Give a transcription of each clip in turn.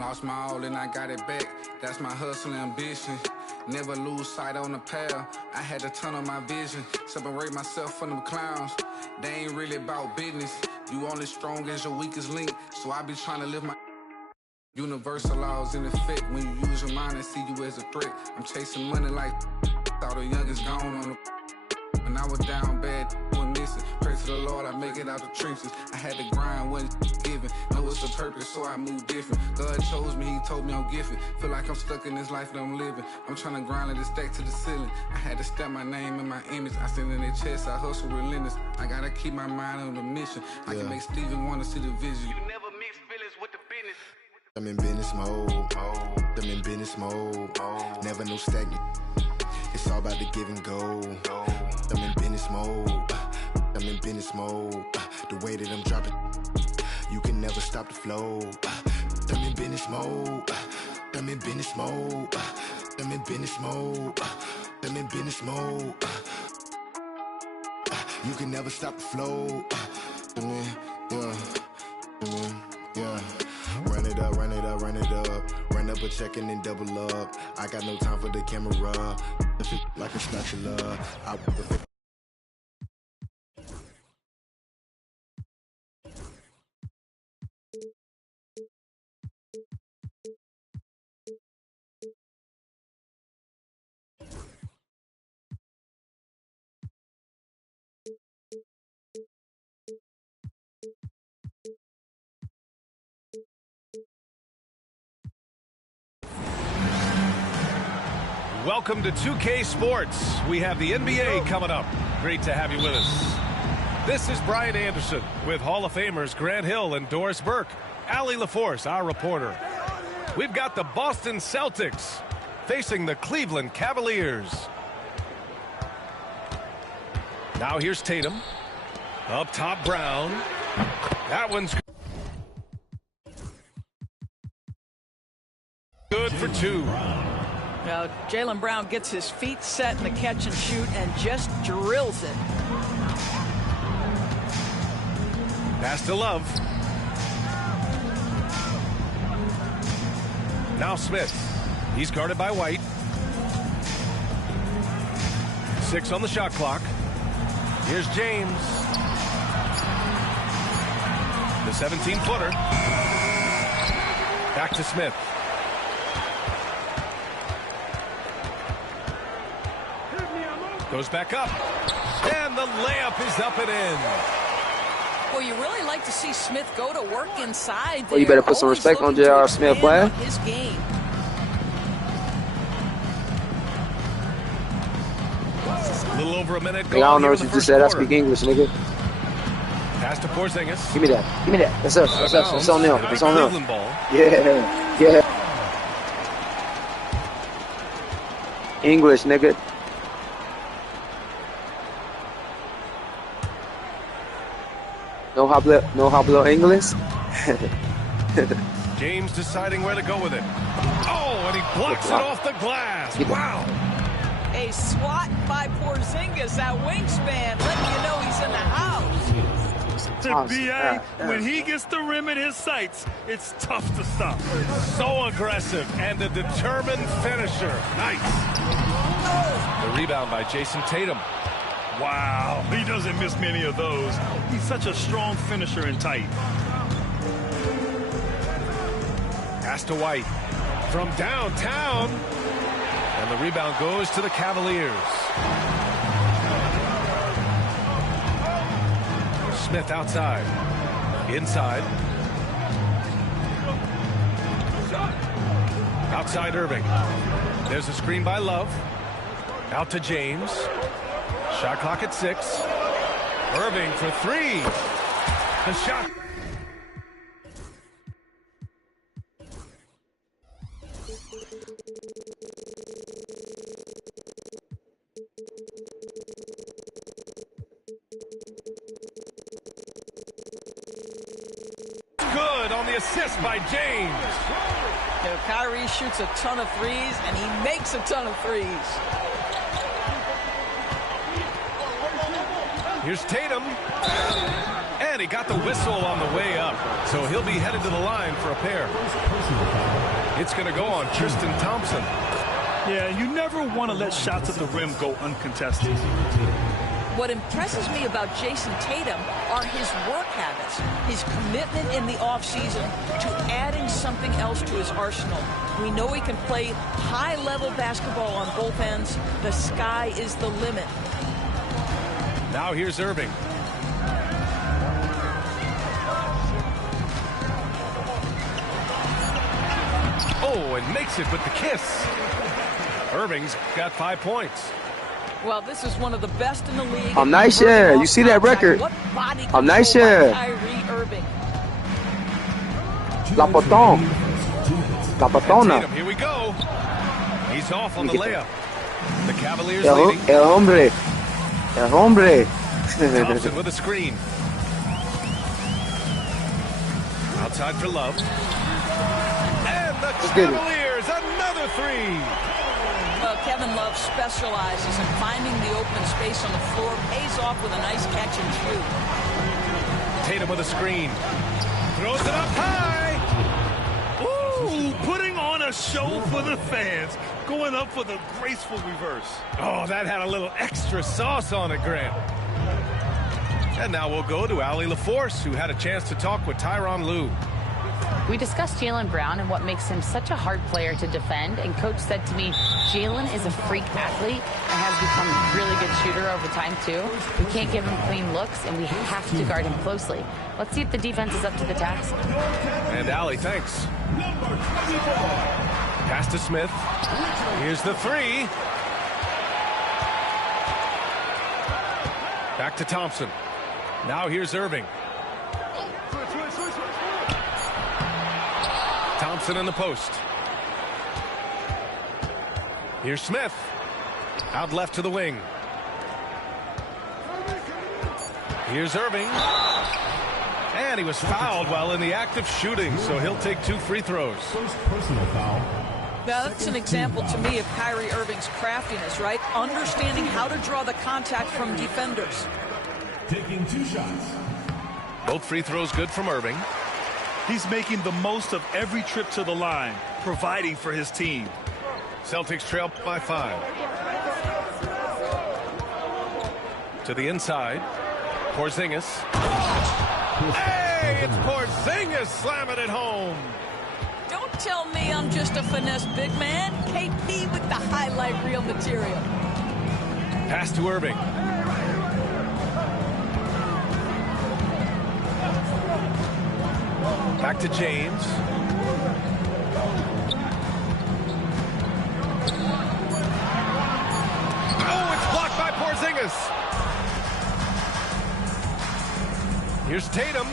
Lost my all and I got it back. That's my hustle and ambition. Never lose sight on the path. I had to turn on my vision. Separate myself from them clowns. They ain't really about business. You only strong as your weakest link. So I be trying to live my universal laws in effect. When you use your mind and see you as a threat. I'm chasing money like all the youngest gone on the. When I was down bad, wasn't missing. Pray to the Lord, I make it out the trenches. I had to grind, wasn't given. Know it's a purpose, so I move different. God chose me, he told me I'm gifted. Feel like I'm stuck in this life that I'm living. I'm trying to grind and stack to the ceiling. I had to stamp my name and my image. I stand in their chest, I hustle relentless. I gotta keep my mind on the mission. I can make Steven wanna see the vision. You never mix feelings with the business. I'm in business mode. I'm in business mode. Never no stagnant. It's all about the give and go. I'm in business mode. I'm in business mode. The way that I'm dropping, you can never stop the flow. I'm in business mode. I'm in business mode. I'm in business mode. I'm in business mode. You can never stop the flow. Yeah. Run it up, run it up, run it up. Run up a check and then double up. I got no time for the camera. Like a spatula. Welcome to 2K Sports. We have the NBA coming up. Great to have you with us. This is Brian Anderson with Hall of Famers Grant Hill and Doris Burke. Allie LaForce, our reporter. We've got the Boston Celtics facing the Cleveland Cavaliers. Now here's Tatum. Up top, Brown. That one's good for two. Now, Jaylen Brown gets his feet set in the catch and shoot and just drills it. Pass to Love. Now Smith. He's guarded by White. 6 on the shot clock. Here's James. The 17-footer. Back to Smith. Goes back up. And the layup is up and in. Well, you really like to see Smith go to work inside there. Well, you better put some respect on J.R. Smith, player. His game. A little over a minute. I don't know what you just said. I speak English, nigga. Pass to Porzingis. Give me that. Give me that. That's us. That's us. It's on them. It's on them. Yeah. English, nigga. No hablo English. James deciding where to go with it. Oh, and he blocks it off the glass. Wow. A swat by Porzingis, that wingspan, letting you know he's in the house. To BA, when he gets the rim in his sights, it's tough to stop. So aggressive and a determined finisher. Nice. The rebound by Jason Tatum. Wow, he doesn't miss many of those. He's such a strong finisher and tight. Pass to White from downtown. And the rebound goes to the Cavaliers. Smith outside. Inside. Outside Irving. There's a screen by Love. Out to James. Shot clock at 6. Irving for 3. The shot. Good on the assist by James. You know, Kyrie shoots a ton of threes, and he makes a ton of threes. Here's Tatum. And he got the whistle on the way up, so he'll be headed to the line for a pair. It's going to go on Tristan Thompson. Yeah, you never want to let shots at the rim go uncontested. What impresses me about Jason Tatum are his work habits, his commitment in the offseason to adding something else to his arsenal. We know he can play high-level basketball on both ends. The sky is the limit. Now here's Irving. Oh, and makes it with the kiss. Irving's got 5 points. Well, this is one of the best in the league. I'm nice, yeah. You see that record? I'm nice, yeah. Kyrie Irving. La Patón. La Patona. Here we go. He's off on the layup. The Cavaliers El leading. hombre. El hombre. Thompson with a screen. Outside for Love. And the Cavaliers, another three. Well, Kevin Love specializes in finding the open space on the floor, pays off with a nice catch and shoot. Tatum with a screen. Throws it up high. Ooh, putting on a show for the fans. Going up for the graceful reverse. Oh, that had a little extra sauce on it, Grant. And now we'll go to Allie LaForce, who had a chance to talk with Tyronn Lue. We discussed Jaylen Brown and what makes him such a hard player to defend, and Coach said to me, Jaylen is a freak athlete and has become a really good shooter over time, too. We can't give him clean looks, and we have to guard him closely. Let's see if the defense is up to the task. And Allie, thanks. Pass to Smith. Here's the three. Back to Thompson. Now here's Irving. Thompson in the post. Here's Smith. Out left to the wing. Here's Irving. And he was fouled while in the act of shooting, so he'll take 2 free throws. First personal foul. Now, that's an example to me of Kyrie Irving's craftiness, right? Understanding how to draw the contact from defenders. Taking 2 shots. Both free throws good from Irving. He's making the most of every trip to the line, providing for his team. Celtics trail by 5. To the inside. Porzingis. Hey, it's Porzingis slamming it home. Don't tell me I'm just a finesse big man. KP with the highlight reel material. Pass to Irving. Back to James. Oh, it's blocked by Porzingis. Here's Tatum.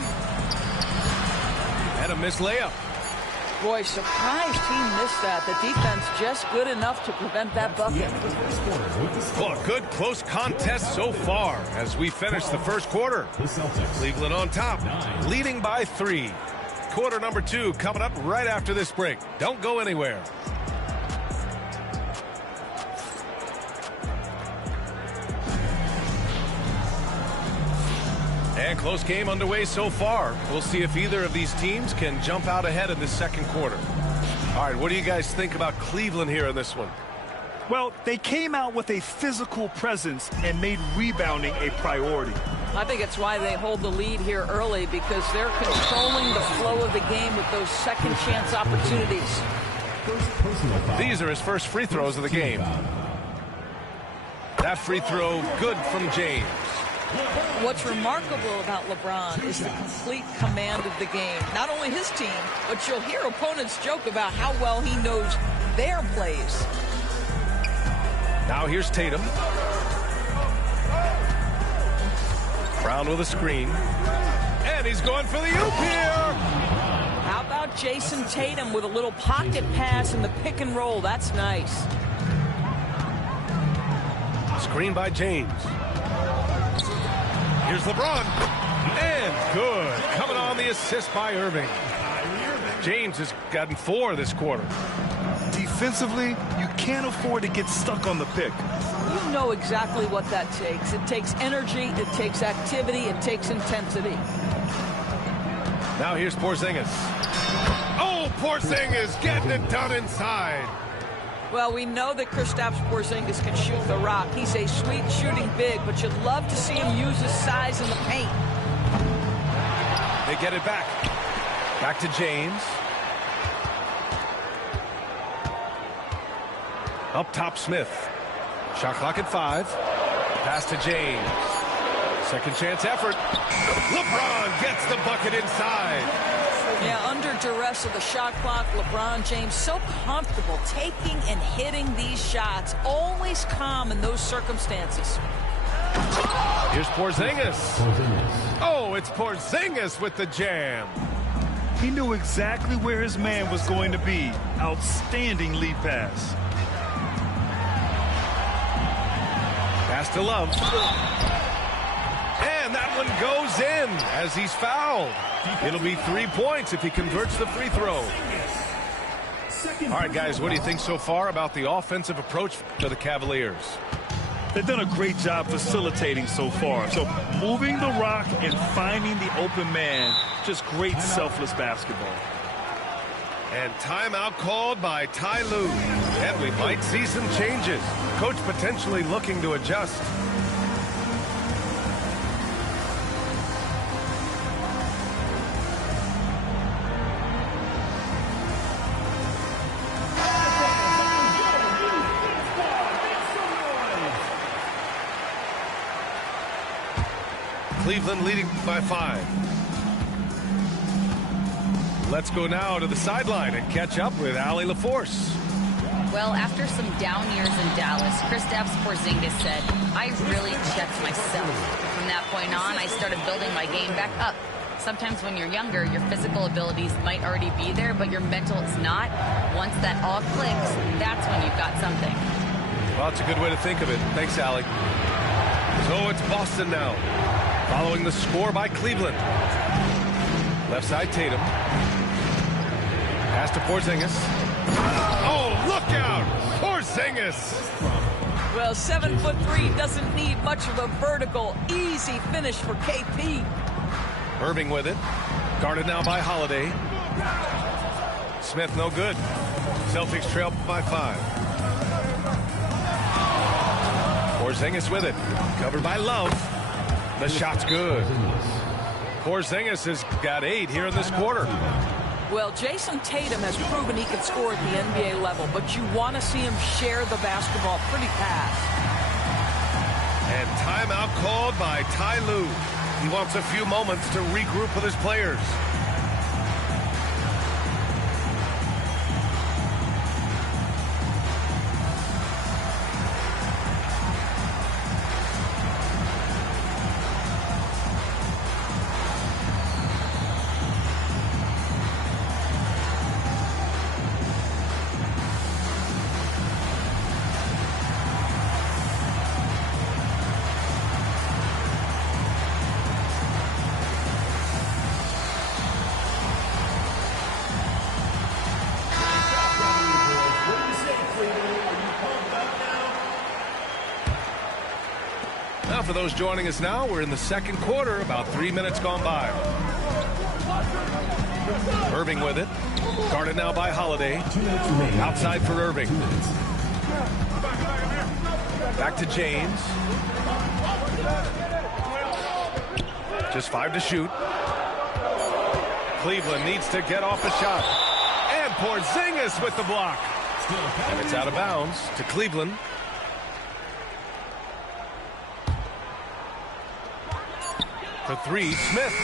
And a missed layup. Boy, surprised he missed that. The defense just good enough to prevent that bucket. Well, a good close contest so far as we finish the first quarter. Cleveland on top, leading by 3. Quarter number 2 coming up right after this break. Don't go anywhere. And close game underway so far. We'll see if either of these teams can jump out ahead in the second quarter. All right, what do you guys think about Cleveland here in this one? Well, they came out with a physical presence and made rebounding a priority. I think it's why they hold the lead here early, because they're controlling the flow of the game with those second chance opportunities. These are his first free throws of the game. That free throw good from James. What's remarkable about LeBron is the complete command of the game. Not only his team, but you'll hear opponents joke about how well he knows their plays. Now here's Tatum. Brown with a screen. And he's going for the oop here. How about Jason Tatum with a little pocket pass in the pick and roll? That's nice. Screen by James. Here's LeBron. And good. Coming on the assist by Irving. James has gotten 4 this quarter. Defensively, you can't afford to get stuck on the pick. You know exactly what that takes. It takes energy, it takes activity, it takes intensity. Now here's Porzingis. Oh, Porzingis getting it done inside. Well, we know that Kristaps Porzingis can shoot the rock. He's a sweet shooting big, but you'd love to see him use his size in the paint. They get it back. Back to James. Up top, Smith. Shot clock at 5. Pass to James. Second chance effort. LeBron gets the bucket inside. Yeah, under duress of the shot clock, LeBron James so comfortable taking and hitting these shots. Always calm in those circumstances. Here's Porzingis. Oh, it's Porzingis with the jam. He knew exactly where his man was going to be. Outstanding lead pass. Pass to Love. And that one goes in as he's fouled. It'll be 3 points if he converts the free throw. All right, guys, what do you think so far about the offensive approach to the Cavaliers? They've done a great job facilitating so far. So moving the rock and finding the open man, just great selfless basketball. And timeout called by Ty Lue. And we might see some changes. Coach potentially looking to adjust. Cleveland leading by 5. Let's go now to the sideline and catch up with Allie LaForce. Well, after some down years in Dallas, Kristaps Porzingis said, I really checked myself. From that point on, I started building my game back up. Sometimes when you're younger, your physical abilities might already be there, but your mental is not. Once that all clicks, that's when you've got something. Well, it's a good way to think of it. Thanks, Allie. So it's Boston now, following the score by Cleveland. Left side, Tatum. Pass to Porzingis. Oh, look out! Porzingis! Well, 7'3" doesn't need much of a vertical, easy finish for KP. Irving with it. Guarded now by Holiday. Smith no good. Celtics trail by 5. Porzingis with it. Covered by Love. The shot's good. Porzingis has got 8 here in this quarter. Well, Jason Tatum has proven he can score at the NBA level, but you want to see him share the basketball pretty fast. And timeout called by Ty Lue. He wants a few moments to regroup with his players. For those joining us now, we're in the second quarter, about 3 minutes gone by. Irving with it. Guarded now by Holiday. Outside for Irving. Back to James. Just 5 to shoot. Cleveland needs to get off a shot. And Porzingis with the block. And it's out of bounds to Cleveland. For 3, Smith.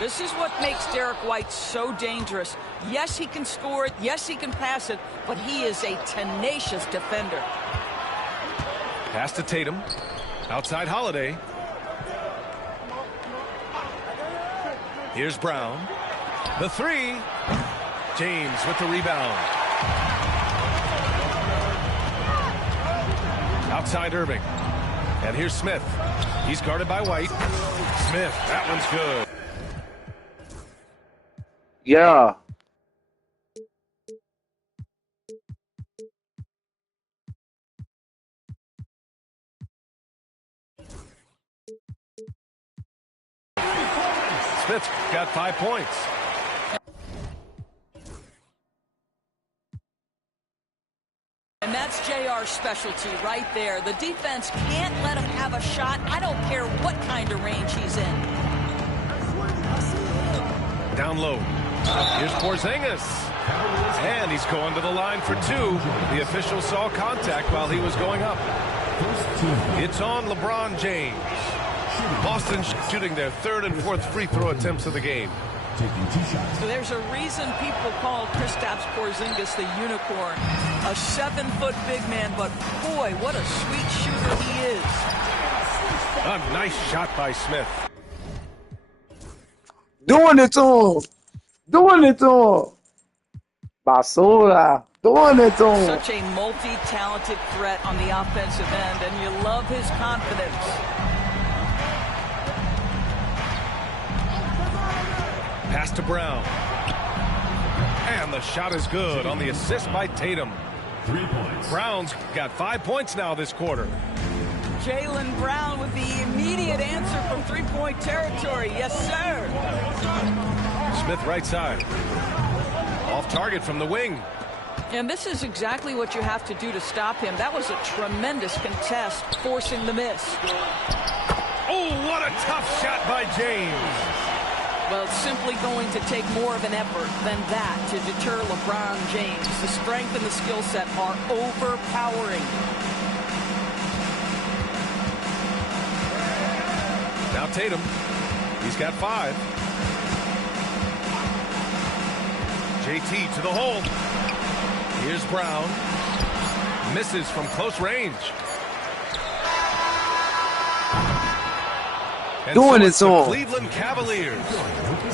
This is what makes Derek White so dangerous. Yes, he can score it. Yes, he can pass it. But he is a tenacious defender. Pass to Tatum. Outside Holiday. Here's Brown. The 3. James with the rebound. Outside Irving. And here's Smith. He's guarded by White. Smith, that one's good. Yeah. Smith's got 5 points. And that's JR's specialty right there. The defense can't let him have a shot. I don't care what kind of range he's in. Down low. Here's Porzingis. And he's going to the line for 2. The official saw contact while he was going up. It's on LeBron James. Boston shooting their 3rd and 4th free throw attempts of the game. So there's a reason people call Kristaps Porzingis the unicorn. A 7-foot big man, but boy, what a sweet shooter he is. A nice shot by Smith. Doing it to him. Doing it to him. Basura. Doing it to him. Such a multi-talented threat on the offensive end, and you love his confidence. Pass to Brown. And the shot is good on the assist by Tatum. 3 points. Brown's got 5 points now this quarter. Jaylen Brown with the immediate answer from three-point territory. Yes, sir. Smith right side. Off target from the wing. And this is exactly what you have to do to stop him. That was a tremendous contest, forcing the miss. Oh, what a tough shot by James. Well, it's simply going to take more of an effort than that to deter LeBron James. The strength and the skill set are overpowering. Now Tatum. He's got 5. JT to the hole. Here's Brown. Misses from close range. And Doing it so on. Cleveland Cavaliers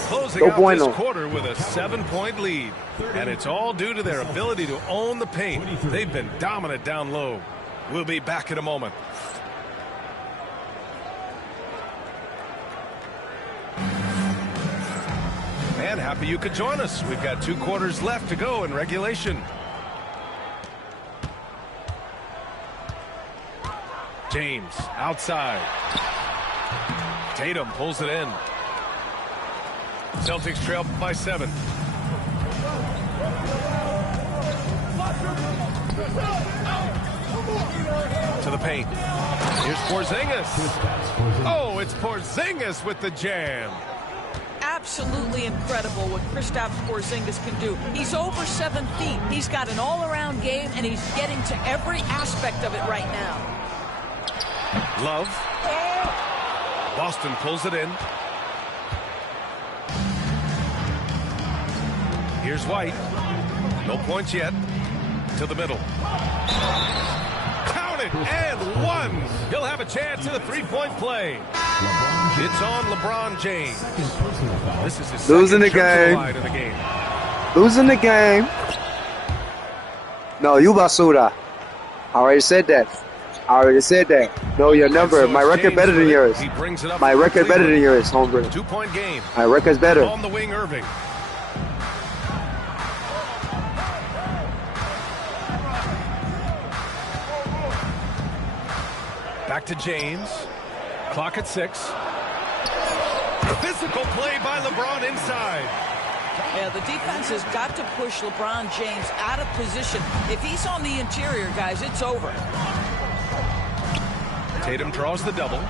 closing out this quarter with a 7-point lead. And it's all due to their ability to own the paint. They've been dominant down low. We'll be back in a moment. And happy you could join us. We've got 2 quarters left to go in regulation. James outside. Tatum pulls it in. Celtics trail by 7. To the paint. Here's Porzingis. Oh, it's Porzingis with the jam. Absolutely incredible what Kristaps Porzingis can do. He's over 7 feet. He's got an all-around game, and he's getting to every aspect of it right now. Love. Boston pulls it in. Here's White. No points yet. To the middle. Count it, and 1. He'll have a chance in the 3-point play. It's on LeBron James. This is his Losing the game. Losing the game. No, you basura. I already said that. Know your number. So my record better than yours. My record better than yours, hombre. 2-point game. My record's better. On the wing, Irving. Back to James. Clock at 6. Physical play by LeBron inside. Yeah, the defense has got to push LeBron James out of position. If he's on the interior, guys, it's over. Tatum draws the double.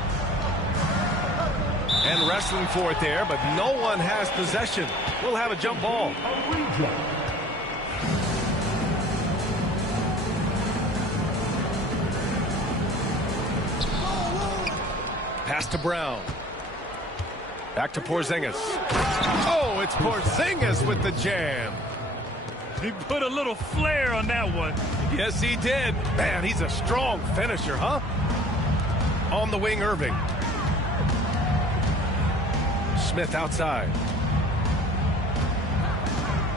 And wrestling for it there, but no one has possession. We'll have a jump ball. Pass to Brown. Back to Porzingis. Oh, it's Porzingis with the jam. He put a little flair on that one. Yes, he did. Man, he's a strong finisher, huh? On the wing, Irving. Smith outside.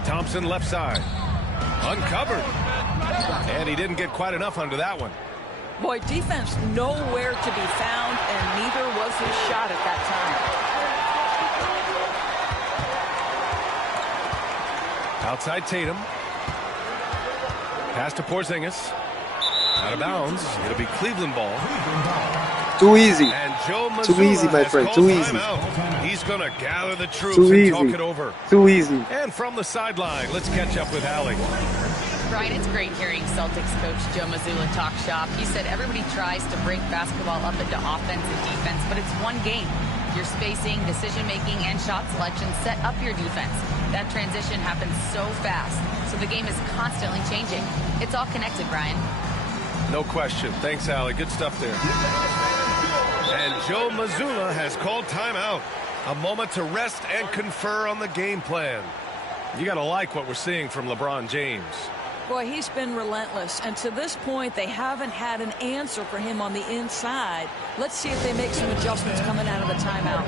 Thompson left side. Uncovered. And he didn't get quite enough under that one. Boy, defense nowhere to be found, and neither was his shot at that time. Outside Tatum. Pass to Porzingis. Out of bounds. It'll be Cleveland ball. Too easy. And Joe Too easy, my friend. Too easy. He's going to gather the troops Too and easy. talk it over. Too easy. And from the sideline, let's catch up with Allie. Brian, it's great hearing Celtics coach Joe Mazzulla talk shop. He said everybody tries to break basketball up into offense and defense, but it's one game. Your spacing, decision-making, and shot selection set up your defense. That transition happens so fast, so the game is constantly changing. It's all connected, Brian. No question. Thanks, Allie. Good stuff there. And Joe Mazzulla has called timeout. A moment to rest and confer on the game plan. You got to like what we're seeing from LeBron James. Boy, he's been relentless, and to this point, they haven't had an answer for him on the inside. Let's see if they make some adjustments coming out of the timeout.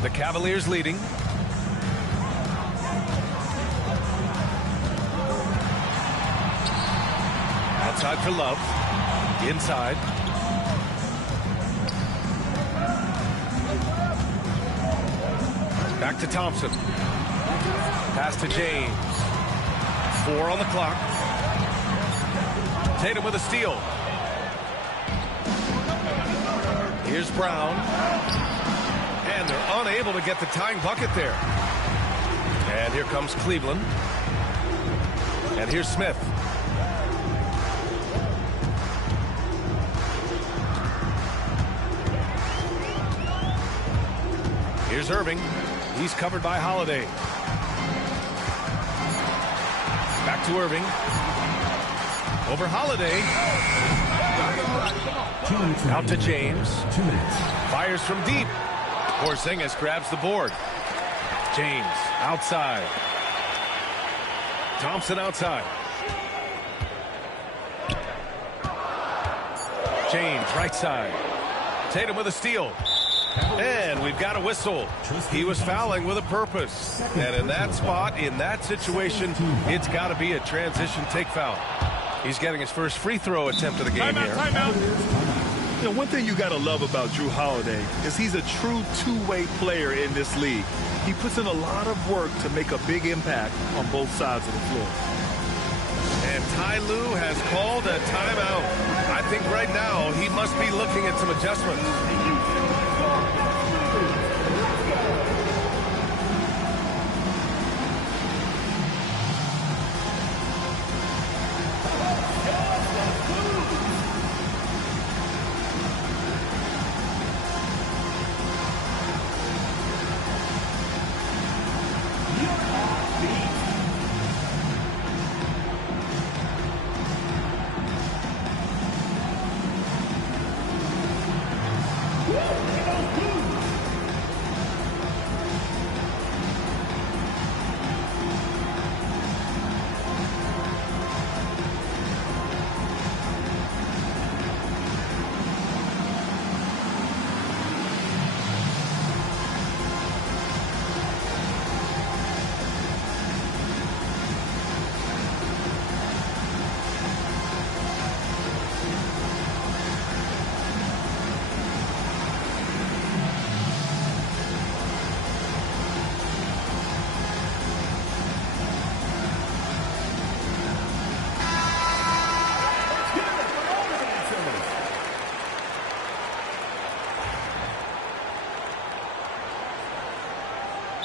The Cavaliers leading. Outside for Love. Inside. Back to Thompson. Pass to James. 4 on the clock. Tatum with a steal. Here's Brown. And they're unable to get the tying bucket there. And here comes Cleveland. And here's Smith. Here's Irving. He's covered by Holiday. Back to Irving. Over Holiday. Out to James. 2 minutes. Fires from deep. Porzingis grabs the board. James outside. Thompson outside. James right side. Tatum with a steal. And we've got a whistle. He was fouling with a purpose. And in that spot, in that situation, it's got to be a transition take foul. He's getting his first free throw attempt of the game here. Timeout. You know, one thing you got to love about Drew Holiday is he's a true two-way player in this league. He puts in a lot of work to make a big impact on both sides of the floor. And Ty Lue has called a timeout. I think right now he must be looking at some adjustments.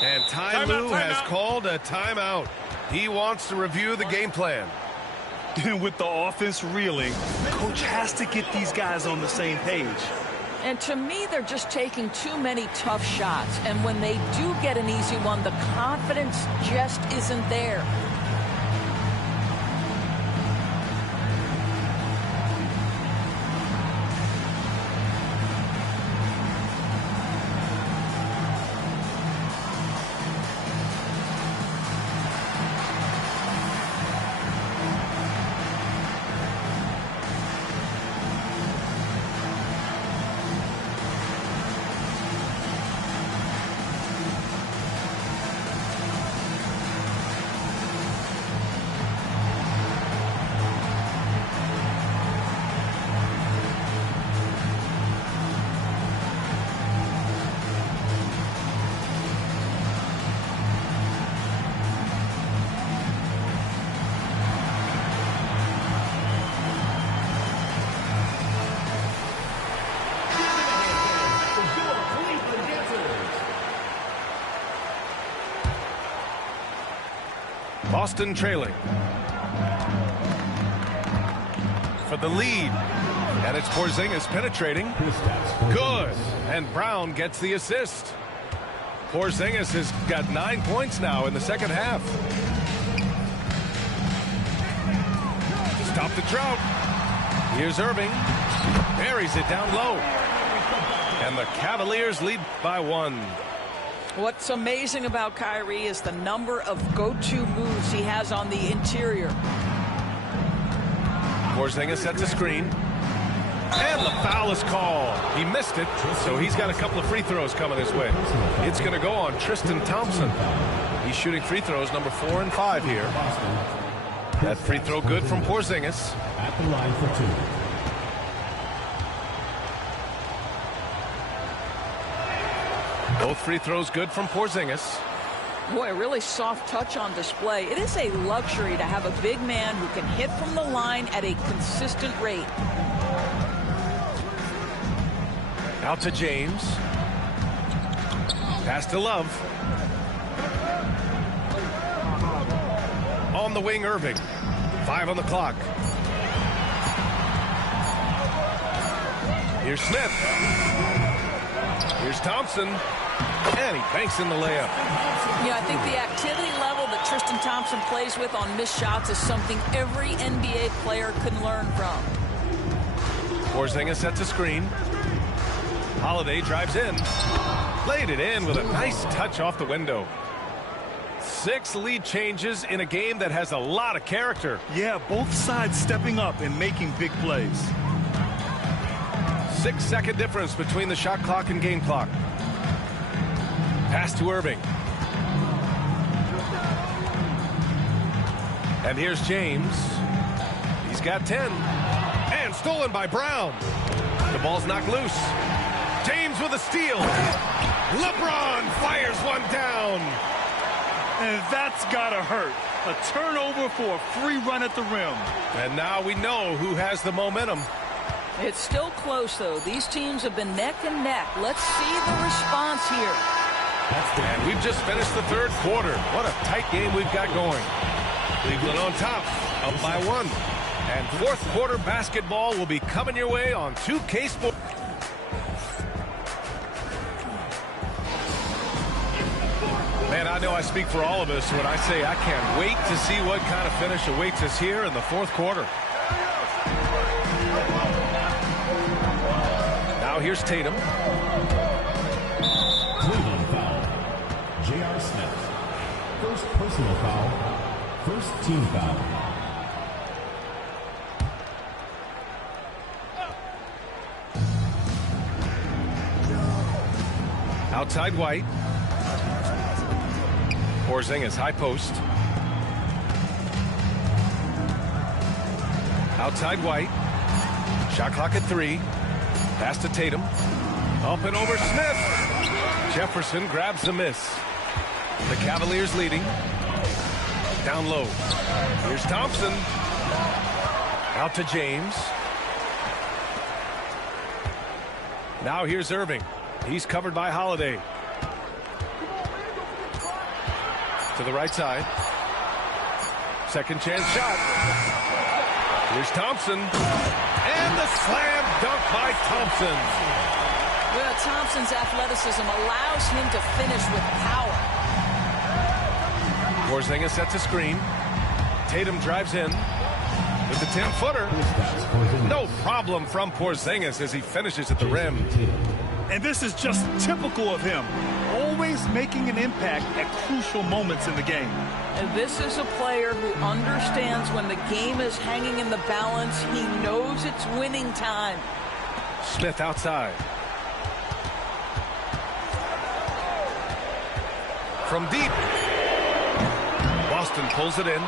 And Ty Lue has called a timeout. He wants to review the game plan. With the offense reeling, coach has to get these guys on the same page. And to me, they're just taking too many tough shots. And when they do get an easy one, the confidence just isn't there. Boston trailing for the lead, and it's Porzingis penetrating. Good, and Brown gets the assist. Porzingis has got 9 points now in the second half. Stop the drought. Here's Irving. Buries it down low. And the Cavaliers lead by 1. What's amazing about Kyrie is the number of go-to moves he has on the interior. Porzingis sets a screen. And the foul is called. He missed it, so he's got a couple of free throws coming his way. It's going to go on Tristan Thompson. He's shooting free throws number 4 and 5 here. That free throw good from Porzingis. At the line for 2. Both free throws good from Porzingis. Boy, a really soft touch on display. It is a luxury to have a big man who can hit from the line at a consistent rate. Out to James. Pass to Love. On the wing, Irving. 5 on the clock. Here's Smith. Here's Thompson. And he banks in the layup. Yeah, I think the activity level that Tristan Thompson plays with on missed shots is something every NBA player can learn from. Porzingis sets a screen. Holiday drives in. Laid it in with a nice touch off the window. 6 lead changes in a game that has a lot of character. Yeah, both sides stepping up and making big plays. 6-second difference between the shot clock and game clock. Pass to Irving. And here's James. He's got 10. And stolen by Brown. The ball's knocked loose. James with a steal. LeBron fires one down. And that's gotta hurt. A turnover for a free run at the rim. And now we know who has the momentum. It's still close, though. These teams have been neck and neck. Let's see the response here. And we've just finished the third quarter. What a tight game we've got going. Cleveland on top, up by 1. And fourth quarter basketball will be coming your way on 2K Sports. Man, I know I speak for all of us when I say I can't wait to see what kind of finish awaits us here in the fourth quarter. Now here's Tatum. Cleveland foul. J.R. Smith. First personal foul. First team foul. Outside White. Porzingis high post. Outside White. Shot clock at 3. Pass to Tatum. Up and over Smith. Jefferson grabs the miss. The Cavaliers leading. Down low. Here's Thompson. Out to James. Now here's Irving. He's covered by Holiday. To the right side. Second chance shot. Here's Thompson. And the slam dunk by Thompson. Well, Thompson's athleticism allows him to finish with power. Porzingis sets a screen. Tatum drives in with the 10-footer. No problem from Porzingis as he finishes at the rim. And this is just typical of him, always making an impact at crucial moments in the game. And this is a player who understands when the game is hanging in the balance. He knows it's winning time. Smith outside. From deep. Boston pulls it in.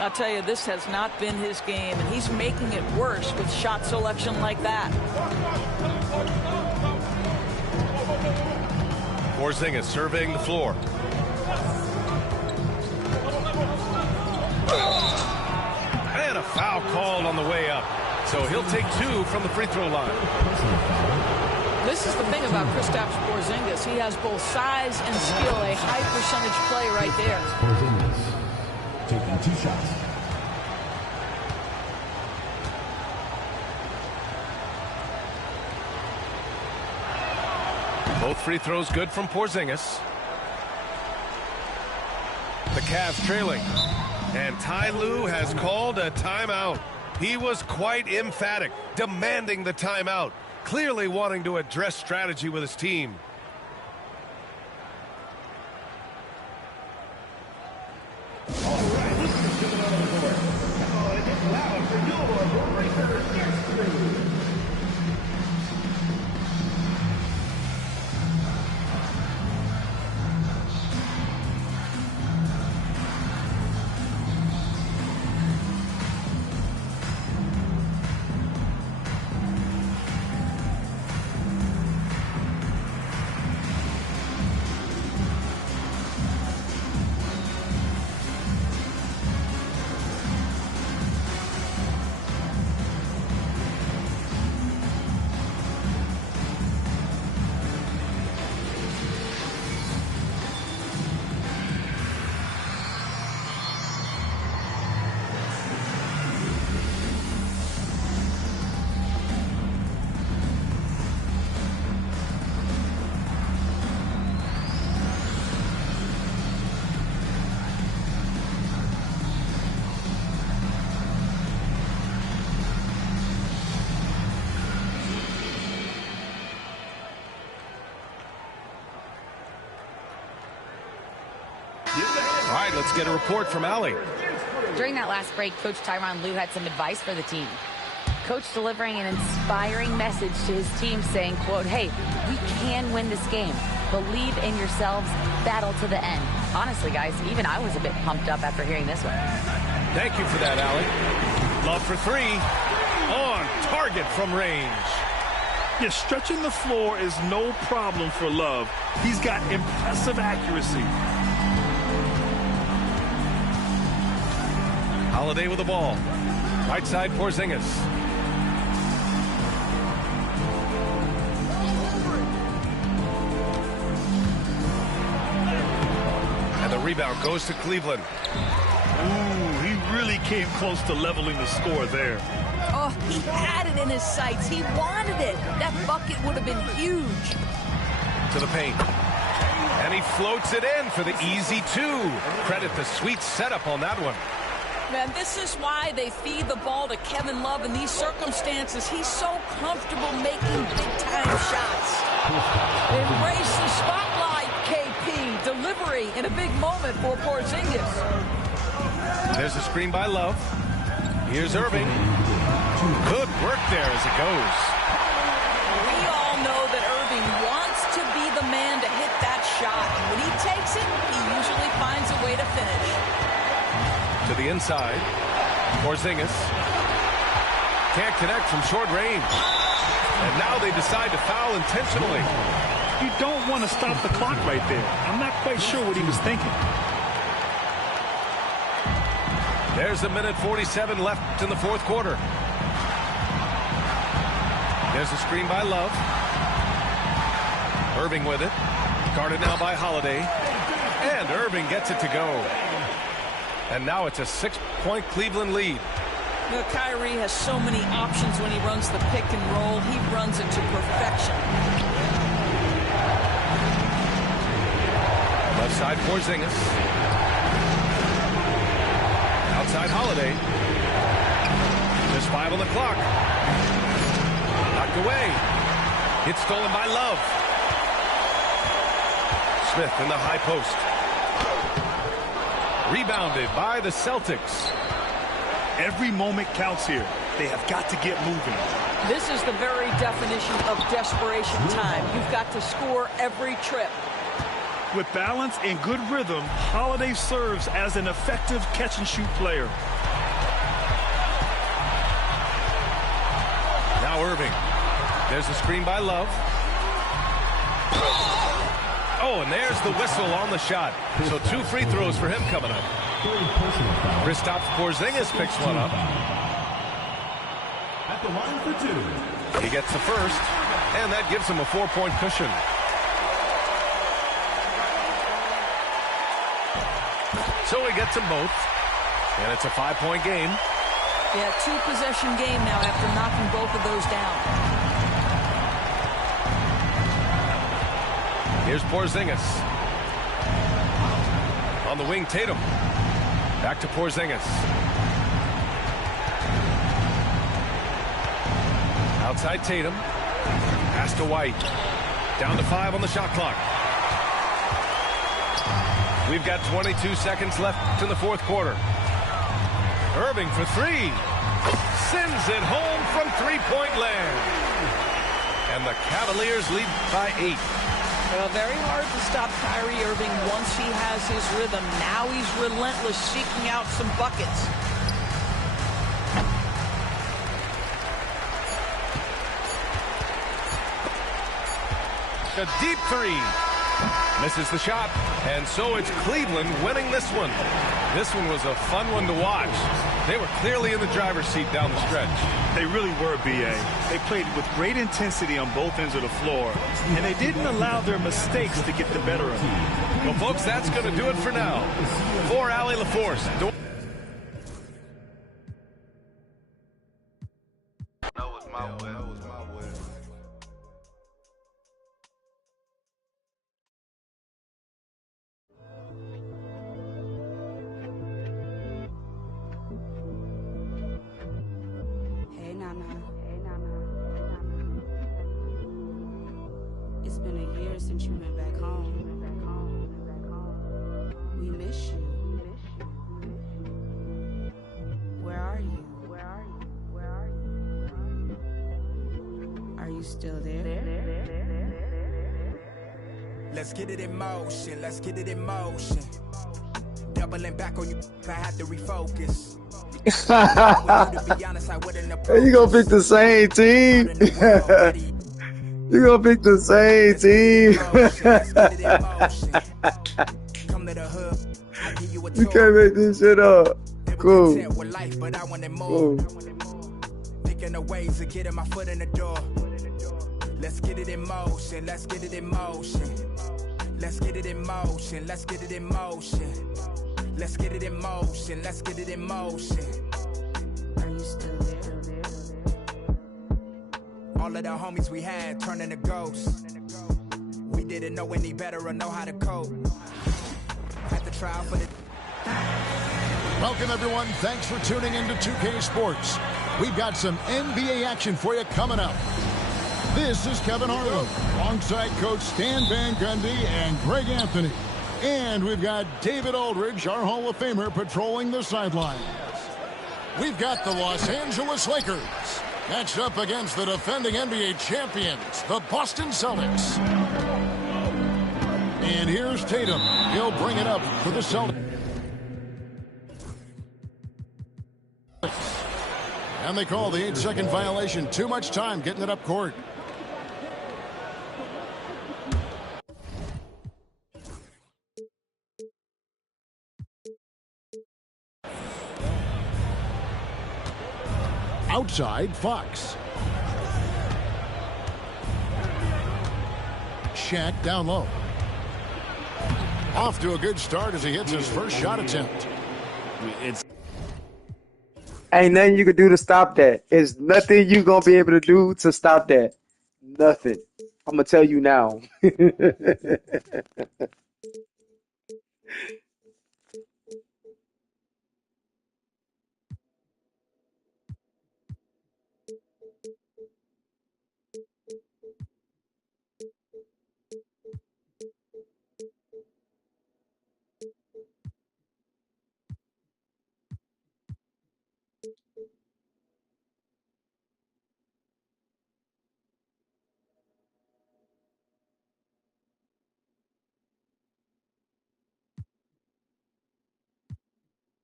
I'll tell you, this has not been his game, and he's making it worse with shot selection like that. Porzingis surveying the floor. And a foul called on the way up. So he'll take 2 from the free throw line. This is the thing about Kristaps Porzingis. He has both size and skill, a high percentage play right there. Porzingis taking 2 shots. Both free throws good from Porzingis. The Cavs trailing. And Ty Lue has called a timeout. He was quite emphatic, demanding the timeout, clearly wanting to address strategy with his team. All right, let's get a report from Allie. During that last break, Coach Tyronn Lue had some advice for the team. Coach delivering an inspiring message to his team saying, quote, hey, we can win this game. Believe in yourselves. Battle to the end. Honestly, guys, even I was a bit pumped up after hearing this one. Thank you for that, Allie. Love for 3. On target from range. Yeah, stretching the floor is no problem for Love. He's got impressive accuracy. Holiday with the ball. Right side, Porzingis. And the rebound goes to Cleveland. Ooh, he really came close to leveling the score there. Oh, he had it in his sights. He wanted it. That bucket would have been huge. To the paint. And he floats it in for the easy 2. Credit the sweet setup on that one. Man, this is why they feed the ball to Kevin Love in these circumstances. He's so comfortable making big-time shots. Embrace the spotlight, KP. Delivery in a big moment for Porzingis. There's a screen by Love. Here's Irving. Good work there as it goes. We all know that Irving wants to be the man to hit that shot. And when he takes it, he usually finds a way to finish. To the inside. Porzingis. Can't connect from short range. And now they decide to foul intentionally. You don't want to stop the clock right there. I'm not quite sure what he was thinking. There's a minute 47 left in the fourth quarter. There's a screen by Love. Irving with it. Guarded now by Holiday. And Irving gets it to go. And now it's a 6-point Cleveland lead. You know, Kyrie has so many options when he runs the pick and roll. He runs it to perfection. Left side, Porzingis. Outside, Holiday. Just 5 on the clock. Knocked away. It's stolen by Love. Smith in the high post. Rebounded by the Celtics. Every moment counts here. They have got to get moving. This is the very definition of desperation time. You've got to score every trip. With balance and good rhythm, Holiday serves as an effective catch-and-shoot player. Now Irving. There's the screen by Love. Oh, and there's the whistle on the shot. So 2 free throws for him coming up. Kristaps Porzingis picks one up. At the line for 2. He gets the first, and that gives him a 4-point cushion. So he gets them both, and it's a 5-point game. Yeah, 2-possession game now after knocking both of those down. Here's Porzingis. On the wing, Tatum. Back to Porzingis. Outside Tatum. Pass to White. Down to 5 on the shot clock. We've got 22 seconds left in the 4th quarter. Irving for 3. Sends it home from 3-point land. And the Cavaliers lead by 8. Well, very hard to stop Kyrie Irving once he has his rhythm. Now he's relentless, seeking out some buckets. A deep 3. Misses the shot. And so it's Cleveland winning this one. This one was a fun one to watch. They were clearly in the driver's seat down the stretch. They really were, B.A. They played with great intensity on both ends of the floor, and they didn't allow their mistakes to get the better of them. Well, folks, that's going to do it for now. For Allie LaForce. It's been a year since you've been back home. We miss you. Where are you? Are you still there? Let's get it in motion. Let's get it in motion. Doubling back on you, I had to refocus. To be honest, I wouldn't You gonna pick the same team? You gonna pick the same team? You can't make this shit up. Cool. Cool. Thinking of ways of getting my foot in the door. Let's get it in motion. Let's get it in motion. Let's get it in motion. Let's get it in motion. Let's get it in motion. Let's get it in motion. Are you still there? All of the homies we had turned into ghosts. We didn't know any better or know how to cope. Had to try for the... Welcome, everyone. Thanks for tuning into 2K Sports. We've got some NBA action for you coming up. This is Kevin Harlan, alongside Coach Stan Van Gundy and Greg Anthony. And we've got David Aldridge, our Hall of Famer, patrolling the sidelines. We've got the Los Angeles Lakers matched up against the defending NBA champions, the Boston Celtics. And here's Tatum. He'll bring it up for the Celtics. And they call the 8-second violation. Too much time getting it up court. Outside, Fox. Shaq down low. Off to a good start as he hits his first shot attempt. Ain't nothing you can do to stop that. There's nothing you gonna be able to do to stop that. Nothing. I'm gonna tell you now.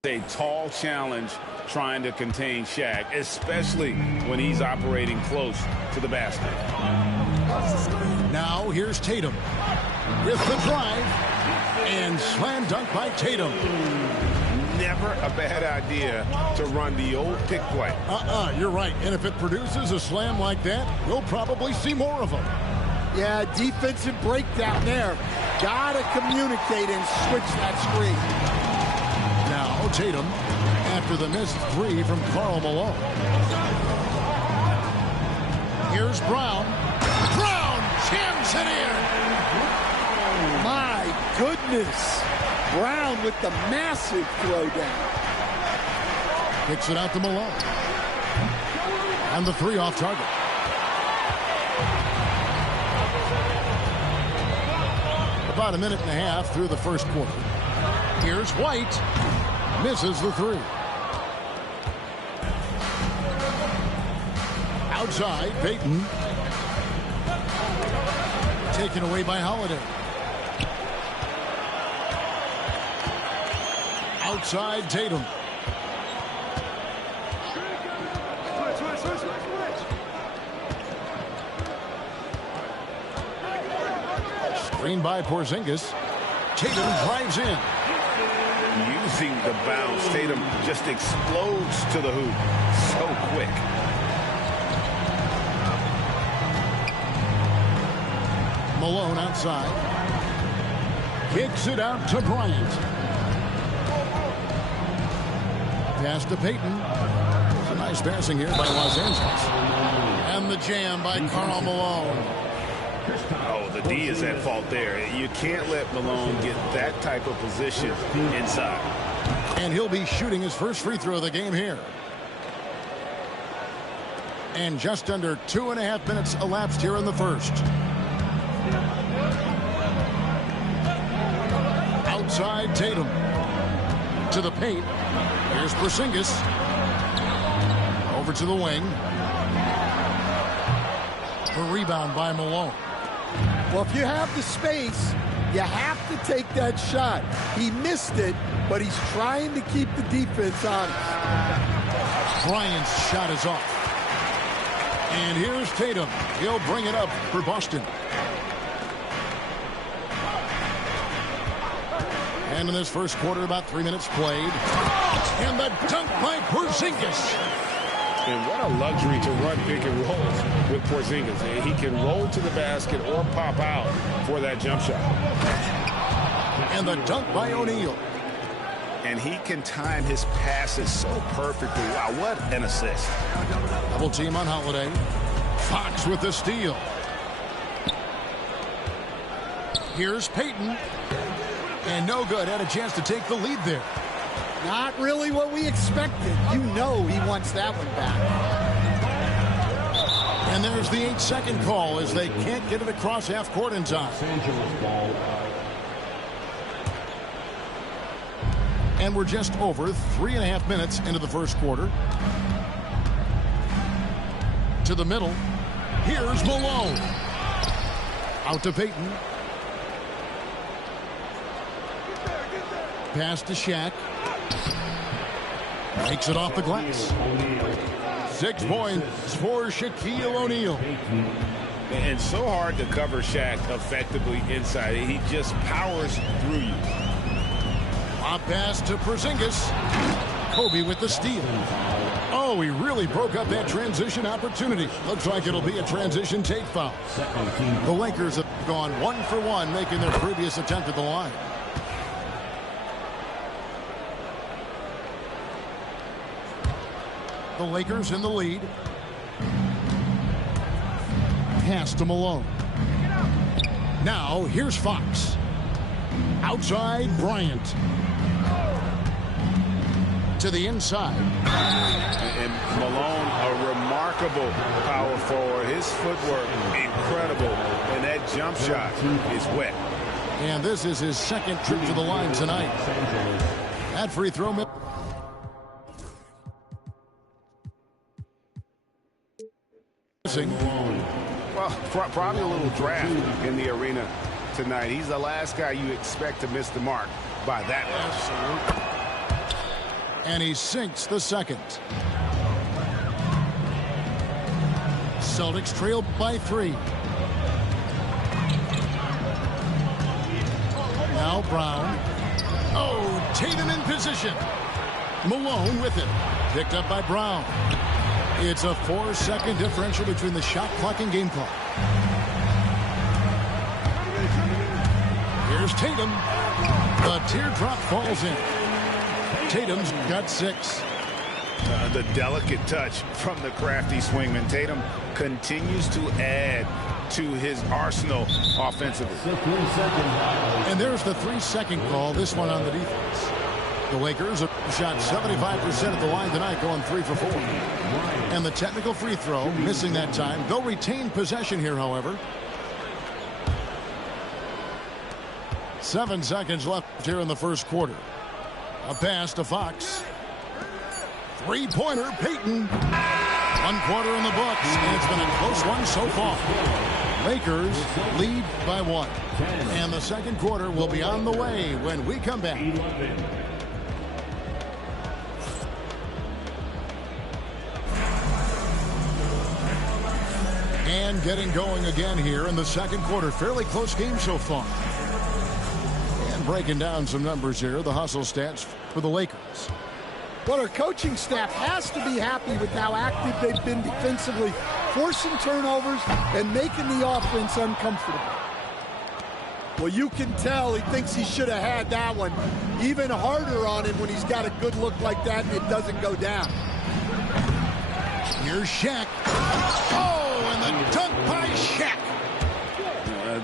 A tall challenge trying to contain Shaq, especially when he's operating close to the basket. Now here's Tatum with the drive and slam dunk by Tatum. Never a bad idea to run the old pick play. You're right. And if it produces a slam like that, we'll probably see more of them. Yeah, defensive breakdown there. Gotta communicate and switch that screen. Now Tatum after the missed three from Karl Malone. Here's Brown. Brown jams it in. My goodness. Brown with the massive throwdown. Kicks it out to Malone. And the three off target. About a minute and a half through the first quarter. Here's White. Misses the three. Outside, Payton. Taken away by Holiday. Outside, Tatum. Screen by Porzingis. Tatum drives in. Using the bounce, Tatum just explodes to the hoop so quick. Malone outside. Kicks it out to Bryant. Pass to Payton. It's a nice passing here by Los Angeles. And the jam by Karl Malone. Oh, the D is at fault there. You can't let Malone get that type of position inside. And he'll be shooting his first free throw of the game here. And just under 2.5 minutes elapsed here in the first. Outside Tatum. To the paint. Here's Porzingis. Over to the wing. The rebound by Malone. Well, if you have the space, you have to take that shot. He missed it, but he's trying to keep the defense honest. Bryant's shot is off. And here's Tatum. He'll bring it up for Boston. And in this first quarter, about 3 minutes played. And the dunk by Porzingis. And what a luxury to run pick and rolls with Porzingis. He can roll to the basket or pop out for that jump shot. And the dunk by O'Neal. And he can time his passes so perfectly. Wow, what an assist. Double team on Holiday. Fox with the steal. Here's Payton. And no good. Had a chance to take the lead there. Not really what we expected. You know he wants that one back. And there's the 8-second call as they can't get it across half court in time. And we're just over 3.5 minutes into the first quarter. To the middle. Here's Malone. Out to Payton. Pass to Shaq. Takes it off the glass. 6 points for Shaquille O'Neal. And so hard to cover Shaq effectively inside. He just powers through you. Lob pass to Porzingis. Kobe with the steal. Oh, he really broke up that transition opportunity. Looks like it'll be a transition take foul. The Lakers have gone 1 for 1, making their previous attempt at the line. The Lakers in the lead. Pass to Malone. Now, here's Fox. Outside, Bryant. To the inside. And Malone, a remarkable power forward. His footwork, incredible. And that jump shot is wet. And this is his second trip to the line tonight. That free throw. Well, probably a little draft in the arena tonight. He's the last guy you expect to miss the mark by that much. And he sinks the second. Celtics trail by 3. Now Brown. Oh, Tatum in position. Malone with it. Picked up by Brown. It's a 4-second differential between the shot clock and game clock. Here's Tatum. The teardrop falls in. Tatum's got 6. The delicate touch from the crafty swingman. Tatum continues to add to his arsenal offensively. And there's the 3-second call, this one on the defense. The Lakers have shot 75% at the line tonight, going 3 for 4. And the technical free throw, missing that time. They'll retain possession here, however. 7 seconds left here in the first quarter. A pass to Fox. 3-pointer, Payton. 1 quarter in the books, and it's been a close one so far. Lakers lead by 1. And the second quarter will be on the way when we come back. And getting going again here in the second quarter. Fairly close game so far. And breaking down some numbers here, the hustle stats for the Lakers. Well, our coaching staff has to be happy with how active they've been defensively, forcing turnovers and making the offense uncomfortable. Well, you can tell he thinks he should have had that one even harder on him when he's got a good look like that and it doesn't go down. Here's Shaq. Oh, and the dunk by Shaq.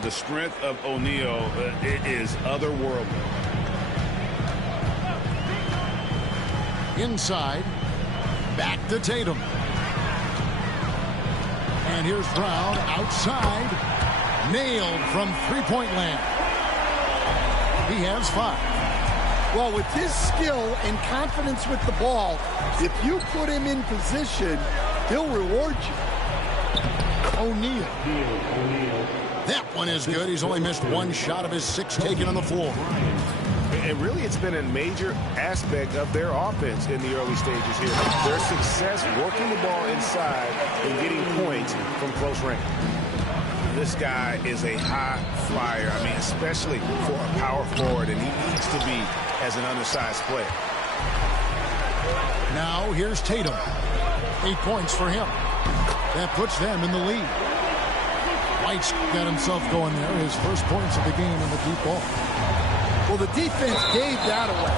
The strength of O'Neal is otherworldly. Inside. Back to Tatum. And here's Brown outside. Nailed from three-point land. He has 5. Well, with his skill and confidence with the ball, if you put him in position, he'll reward you. O'Neal. That one is good. He's only missed 1 shot of his 6 taken on the floor. And really, it's been a major aspect of their offense in the early stages here. Their success working the ball inside and getting points from close range. This guy is a high flyer. I mean, especially for a power forward, and he needs to be as an undersized player. Now, here's Tatum. 8 points for him. That puts them in the lead. White's got himself going there. His first points of the game in the deep ball. Well, the defense gave that away.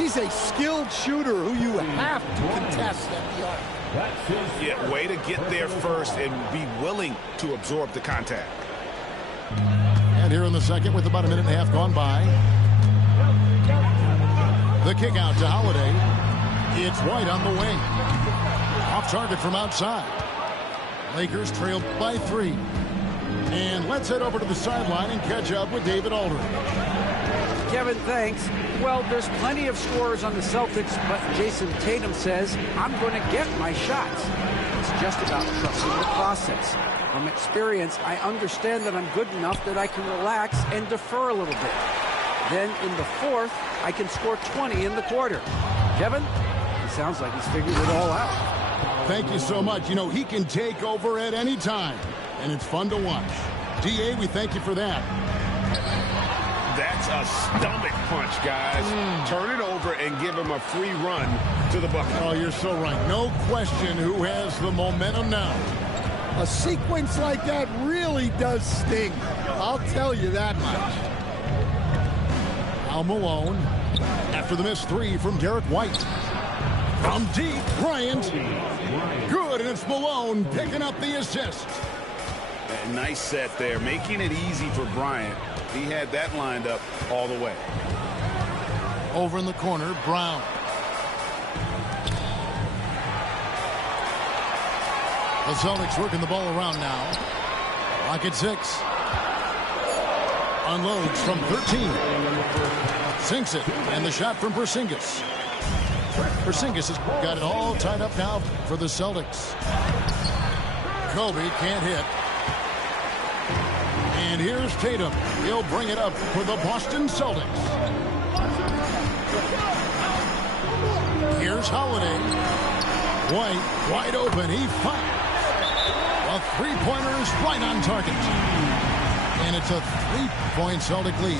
He's a skilled shooter who you have to contest at the arc. Yeah, way to get there first and be willing to absorb the contact. And here in the second, with about a minute and a half gone by, the kick out to Holiday. It's White on the wing. Off target from outside. Lakers trailed by 3. And let's head over to the sideline and catch up with David Aldridge. Kevin, thanks. Well, there's plenty of scorers on the Celtics, but Jason Tatum says, I'm going to get my shots. It's just about trusting the process. From experience, I understand that I'm good enough that I can relax and defer a little bit. Then in the fourth, I can score 20 in the quarter. Kevin, it sounds like he's figured it all out. Thank you so much. You know, he can take over at any time, and it's fun to watch. DA, we thank you for that. That's a stomach punch, guys. Turn it over and give him a free run to the bucket. Oh, you're so right. No question who has the momentum now. A sequence like that really does sting. I'll tell you that much. Al Malone after the missed 3 from Derek White. From deep, Bryant. Good, and it's Malone picking up the assist. A nice set there, making it easy for Bryant. He had that lined up all the way. Over in the corner, Brown. The Celtics working the ball around now. Clock at 6. Unloads from 13. Sinks it, and the shot from Porzingis. Porzingis has got it all tied up now for the Celtics. Kobe can't hit. And here's Tatum. He'll bring it up for the Boston Celtics. Here's Holiday. White, wide open. He fires. A three-pointer is right on target. And it's a 3-point Celtic lead.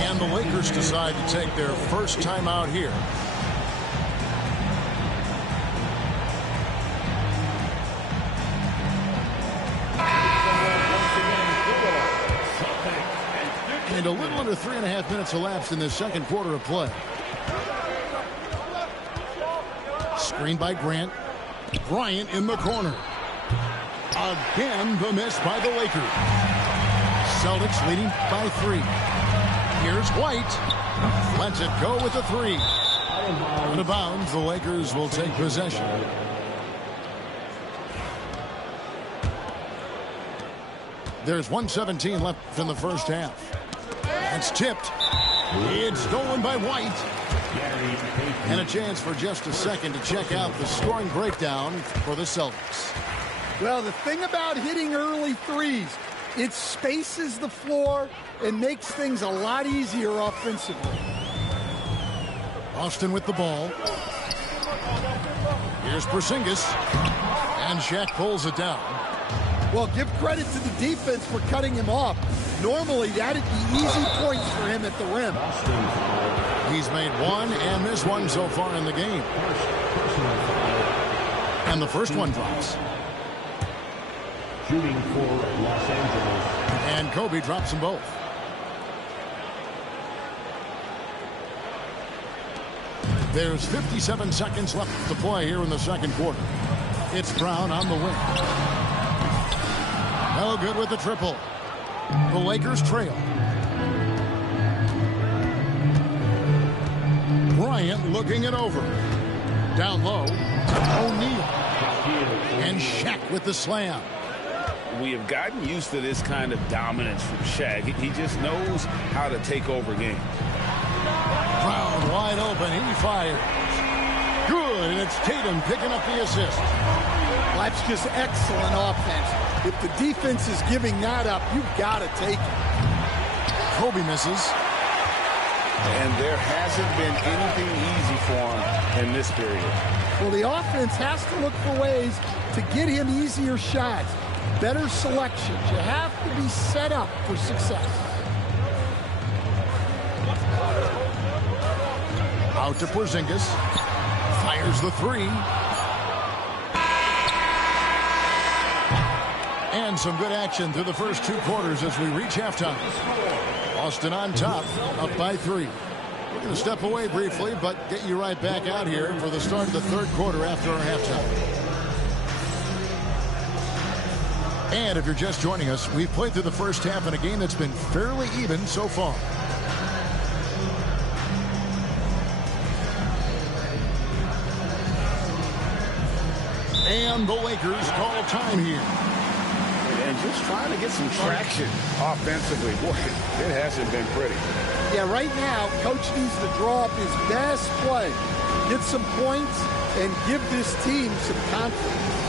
And the Lakers decide to take their first time out here. And a little under 3.5 minutes elapsed in this second quarter of play. Screen by Grant. Bryant in the corner. Again, the miss by the Lakers. Celtics leading by 3. Here's White. Lets it go with a 3. Out of bounds, the Lakers will take possession. There's 1:17 left in the first half. It's tipped. It's stolen by White. And a chance for just a second to check out the scoring breakdown for the Celtics. Well, the thing about hitting early threes, it spaces the floor and makes things a lot easier offensively. Austin with the ball. Here's Porzingis. And Shaq pulls it down. Well, give credit to the defense for cutting him off. Normally, that'd be easy points for him at the rim. He's made one and missed one so far in the game. And the first one drops. Shooting for Los Angeles. And Kobe drops them both. There's 57 seconds left to play here in the second quarter. It's Brown on the wing. No good with the triple. The Lakers trail. Bryant looking it over. Down low. O'Neal. And Shaq with the slam. We have gotten used to this kind of dominance from Shaq. He just knows how to take over games. Brown wide open. He fires. Good. And it's Tatum picking up the assist. Well, that's just excellent offense. If the defense is giving that up, you've got to take it. Kobe misses. And there hasn't been anything easy for him in this period. Well, the offense has to look for ways to get him easier shots, better selections. You have to be set up for success. Out to Porzingis. Fires the 3. And some good action through the first 2 quarters as we reach halftime. Austin on top, up by 3. We're going to step away briefly, but get you right back out here for the start of the third quarter after our halftime. And if you're just joining us, we've played through the first half in a game that's been fairly even so far. And the Lakers call time here. And just trying to get some traction offensively. Boy, it hasn't been pretty. Yeah, right now, Coach needs to draw up his best play, get some points, and give this team some confidence.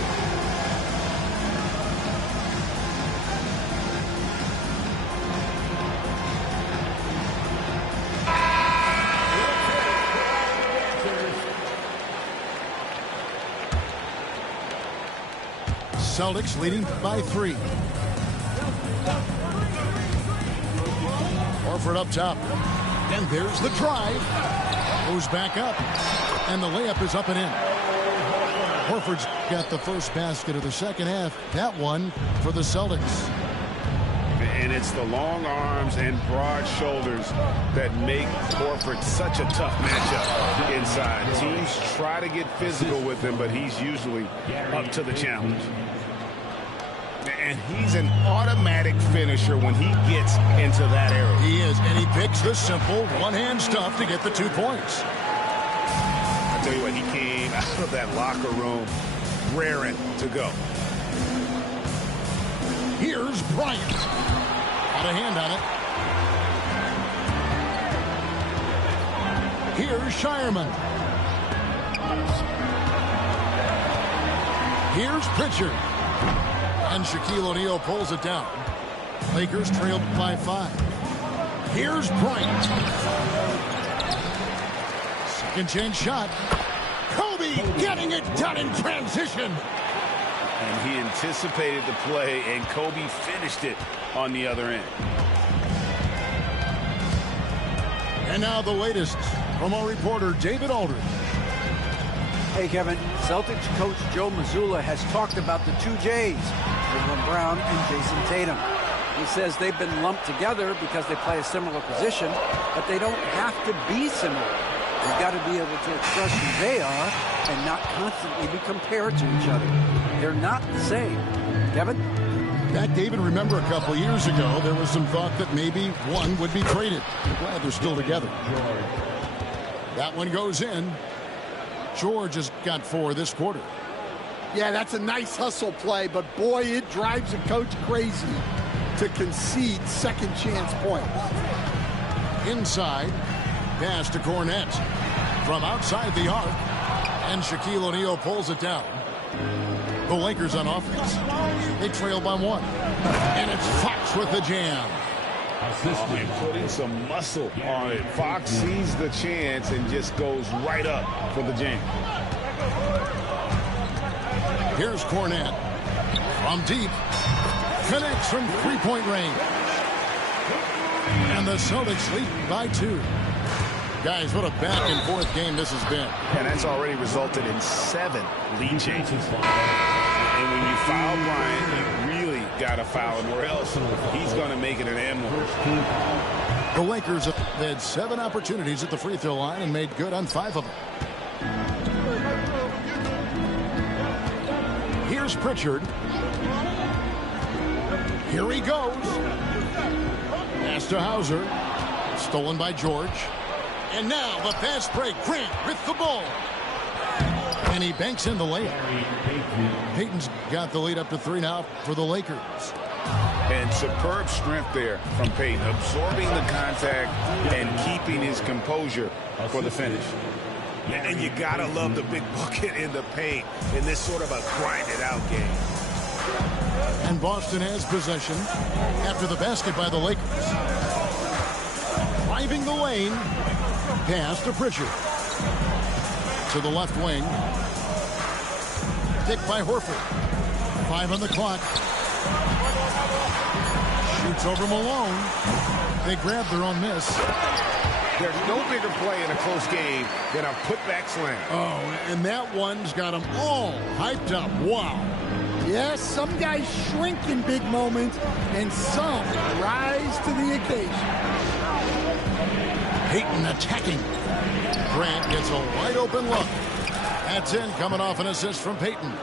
Celtics leading by 3. Horford up top. And there's the drive. Goes back up. And the layup is up and in. Horford's got the first basket of the second half. That one for the Celtics. And it's the long arms and broad shoulders that make Horford such a tough matchup inside. Teams try to get physical with him, but he's usually up to the challenge. And he's an automatic finisher when he gets into that area. He is, and he picks the simple one-hand stuff to get the 2 points. I tell you what, he came out of that locker room raring to go. Here's Bryant. Got a hand on it. Here's Shireman. Here's Pritchard. And Shaquille O'Neal pulls it down. Lakers trailed by 5. Here's Bryant. Second chance shot. Kobe getting it done in transition. And he anticipated the play, and Kobe finished it on the other end. And now the latest from our reporter, David Aldridge. Hey, Kevin. Celtics coach Joe Mazzulla has talked about the 2 J's, Jaylen Brown and Jason Tatum. He says they've been lumped together because they play a similar position, but they don't have to be similar. They've got to be able to express who they are and not constantly be compared to each other. They're not the same. Kevin? In fact, David, remember a couple of years ago, there was some thought that maybe one would be traded. I'm glad they're still together. That one goes in. George has got 4 this quarter. Yeah, that's a nice hustle play, but boy, it drives a coach crazy to concede second chance points. Inside, pass to Cornette. From outside the arc, and Shaquille O'Neal pulls it down. The Lakers on offense. They trail by 1. And it's Fox with the jam. And putting some muscle on it. Fox sees the chance and just goes right up for the jam. Here's Cornette. From deep. Connects from 3-point range. And the Celtics lead by 2. Guys, what a back-and-forth game this has been. And that's already resulted in 7 lead changes. And when you foul Bryant, you really got to foul him, or else he's going to make it an and-one. The Lakers have had 7 opportunities at the free throw line and made good on 5 of them. Here's Pritchard. Here he goes. Pass to Hauser. Stolen by George. And now the fast break. Grant with the ball. And he banks in the layup. Payton's got the lead up to 3 now for the Lakers. And superb strength there from Payton, absorbing the contact and keeping his composure for the finish. And you got to love the big bucket in the paint in this sort of a grinded-out game. And Boston has possession after the basket by the Lakers. Driving the lane. Pass to Pritchard. To the left wing. Picked by Horford. 5 on the clock. Shoots over Malone. They grab their own miss. There's no bigger play in a close game than a putback slam. Oh, and that one's got them all hyped up. Wow. Yes, some guys shrink in big moments, and some rise to the occasion. Payton attacking. Grant gets a wide-open look. That's in, coming off an assist from Payton.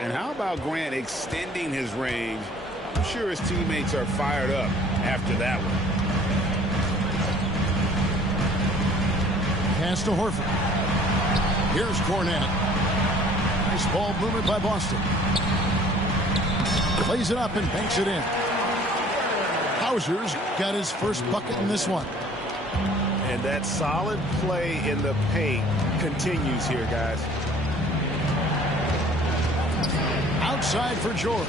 And how about Grant extending his range? I'm sure his teammates are fired up after that one. Pass to Horford. Here's Cornette. Nice ball movement by Boston. Plays it up and banks it in. Hauser's got his first bucket in this one. And that solid play in the paint continues here, guys. Outside for George.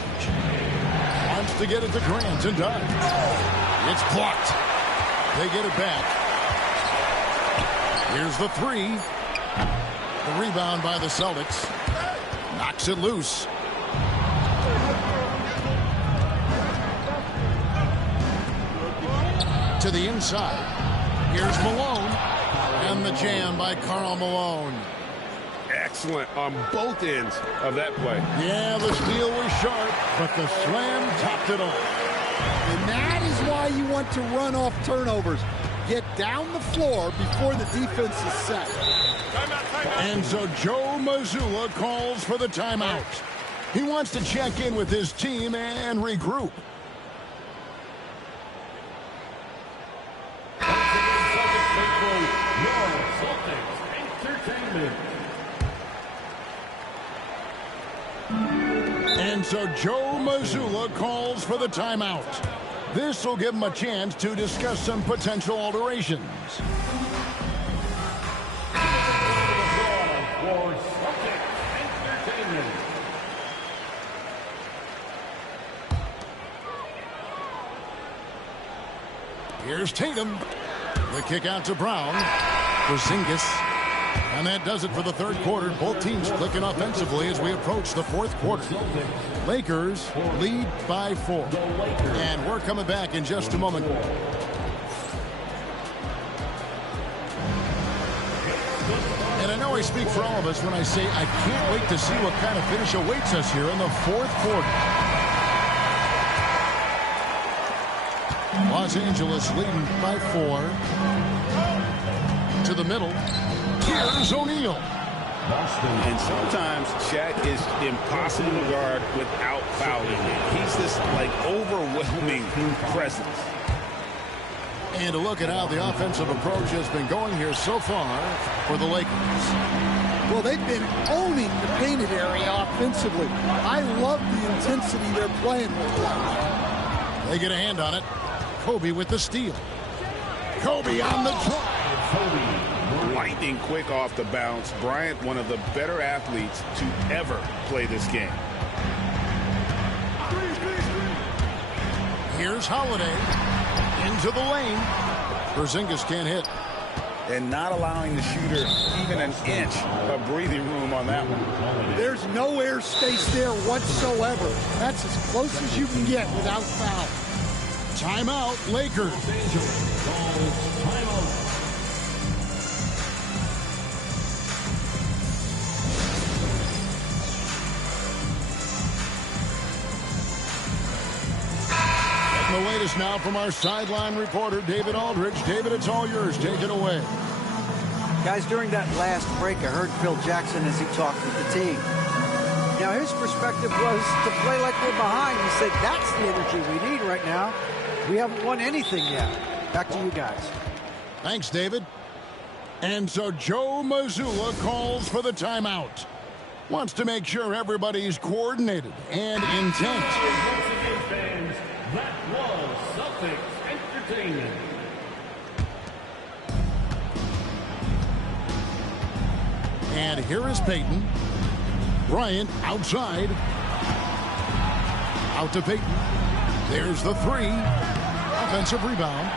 Wants to get it to Grant and does. It's blocked. They get it back. Here's the 3. The rebound by the Celtics. Knocks it loose. To the inside. Here's Malone. And the jam by Karl Malone. Excellent on both ends of that play. Yeah, the steal was sharp, but the slam topped it off. And that is why you want to run off turnovers. Get down the floor before the defense is set. And so Joe Mazzulla calls for the timeout. He wants to check in with his team and regroup. And so Joe Mazzulla calls for the timeout. This will give him a chance to discuss some potential alterations. Here's Tatum. The kick out to Brown. Porzingis. And that does it for the third quarter. Both teams clicking offensively as we approach the fourth quarter. Lakers lead by 4. And we're coming back in just a moment. And I know I speak for all of us when I say I can't wait to see what kind of finish awaits us here in the fourth quarter. Los Angeles leading by 4. To the middle. Here's O'Neal. And sometimes Shaq is impossible to guard without fouling him. He's this, like, overwhelming presence. And a look at how the offensive approach has been going here so far for the Lakers. Well, they've been owning the painted area offensively. I love the intensity they're playing with. They get a hand on it. Kobe with the steal. Kobe on the drive. Kobe. Lightning quick off the bounce. Bryant, one of the better athletes to ever play this game. Here's Holiday. Into the lane. Porzingis can't hit. And not allowing the shooter even an inch of breathing room on that one. There's no airspace there whatsoever. That's as close as you can get without foul. Timeout, Lakers. The latest now from our sideline reporter, David Aldridge. David, it's all yours. Take it away. Guys, during that last break, I heard Phil Jackson as he talked with the team. Now, his perspective was to play like we're behind. He said, that's the energy we need right now. We haven't won anything yet. Back to you guys. Thanks, David. And so Joe Mazzulla calls for the timeout. Wants to make sure everybody's coordinated and intent. That was Celtics Entertainment. And here is Payton. Bryant outside. Out to Payton. There's the 3. Offensive rebound.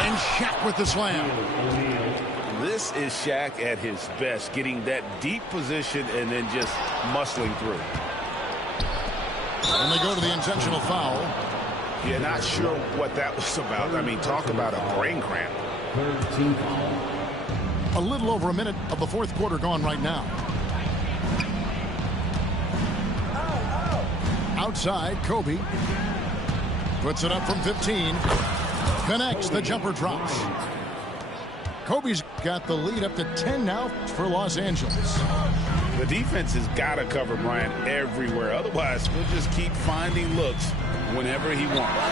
And Shaq with the slam. This is Shaq at his best, getting that deep position and then just muscling through. And they go to the intentional foul. Yeah, not sure what that was about. I mean, talk about a brain cramp. A little over a minute of the fourth quarter gone right now. Outside, Kobe. Puts it up from 15. Connects, the jumper drops. Kobe's got the lead up to 10 now for Los Angeles. The defense has got to cover Bryant everywhere. Otherwise, we'll just keep finding looks whenever he wants.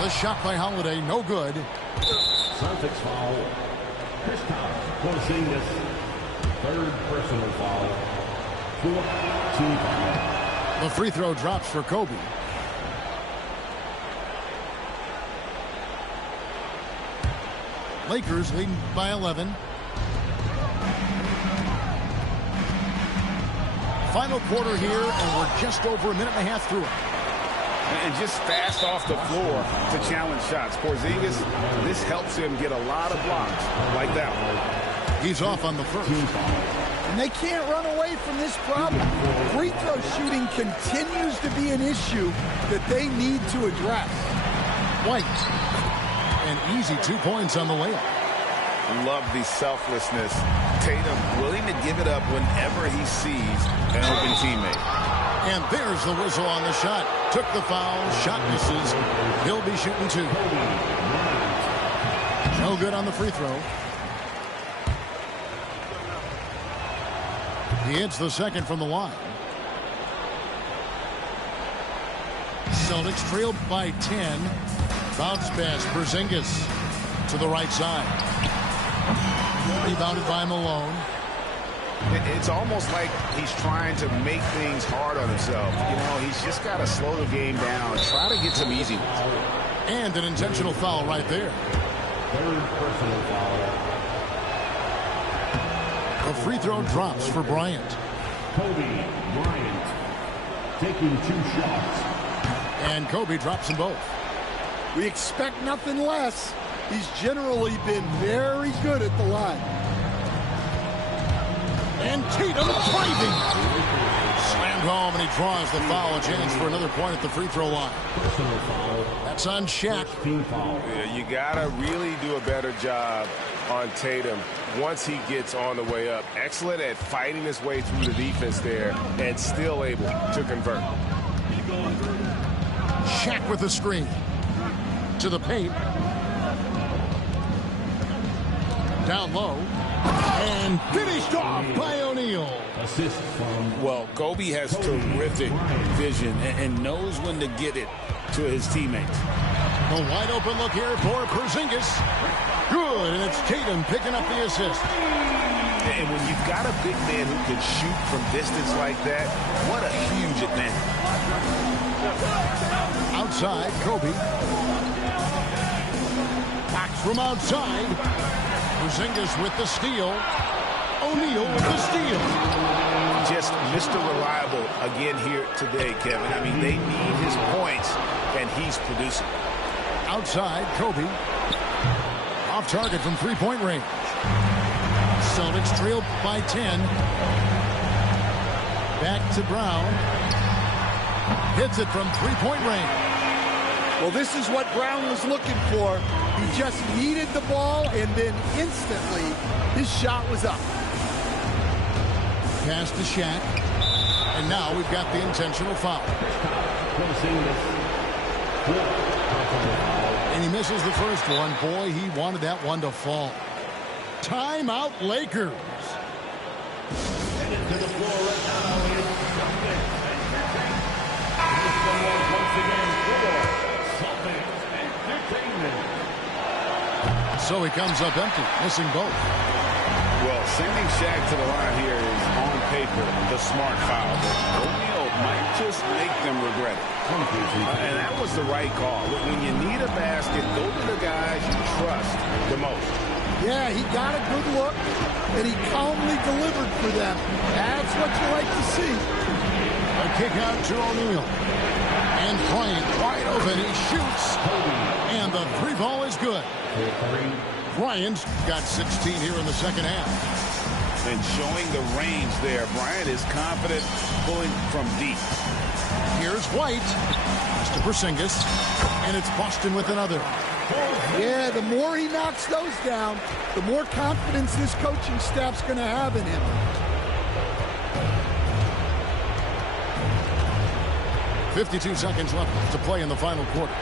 The shot by Holiday, no good. Celtics foul. Kristaps Porzingis. Third personal foul. 4th team foul. The free throw drops for Kobe. Lakers leading by 11. Final quarter here, and we're just over a minute and a half through it. And just fast off the floor to challenge shots. Porzingis, this helps him get a lot of blocks like that one. He's off on the first. And they can't run away from this problem. Free throw shooting continues to be an issue that they need to address. White. An easy 2 points on the layup. Love the selflessness. Tatum willing to give it up whenever he sees an open teammate. And there's the whistle on the shot. Took the foul. Shot misses. He'll be shooting 2. No good on the free throw. He hits the second from the line. Celtics trailed by 10. Bounce pass. Porzingis to the right side. Rebounded by Malone. It's almost like he's trying to make things hard on himself. You know, he's just got to slow the game down. Try to get some easy ones. And an intentional foul right there. Third personal foul. A free throw drops for Bryant. Kobe Bryant taking 2 shots. And Kobe drops them both. We expect nothing less. He's generally been very good at the line. And Tatum driving. Slammed home, and he draws the foul. A chance for another point at the free throw line. That's on Shaq. Yeah, you got to really do a better job on Tatum once he gets on the way up. Excellent at fighting his way through the defense there and still able to convert. Shaq with the screen. To the paint. Down low. And finished off by O'Neal. Assist from... Well, Kobe has terrific vision and knows when to get it to his teammates. A wide open look here for Porzingis. Good, and it's Tatum picking up the assist. And when you've got a big man who can shoot from distance like that, what a huge advantage. Outside, Kobe. Back from outside. Porzingis with the steal. O'Neal with the steal. Just Mr. Reliable again here today, Kevin. I mean, they need his points, and he's producing. Outside, Kobe. Off target from three-point range. Celtics trailed by 10. Back to Brown. Hits it from three-point range. Well, this is what Brown was looking for. He just needed the ball, and then instantly his shot was up. Pass to Shaq. And now we've got the intentional foul. And he misses the first one. Boy, he wanted that one to fall. Timeout, Lakers. To the floor right now is So he comes up empty, missing both. Well, sending Shaq to the line here is on paper the smart foul, but O'Neal might just make them regret it. And that was the right call. When you need a basket, go to the guys you trust the most. Yeah, he got a good look, and he calmly delivered for them. That's what you like to see. A kick out to O'Neal. And Bryant wide open. He shoots. And the three ball is good. Bryant's got 16 here in the second half. And showing the range there. Bryant is confident pulling from deep. Here's White. To Porzingis. And it's Boston with another. Yeah, the more he knocks those down, the more confidence this coaching staff's going to have in him. .52 seconds left to play in the final quarter.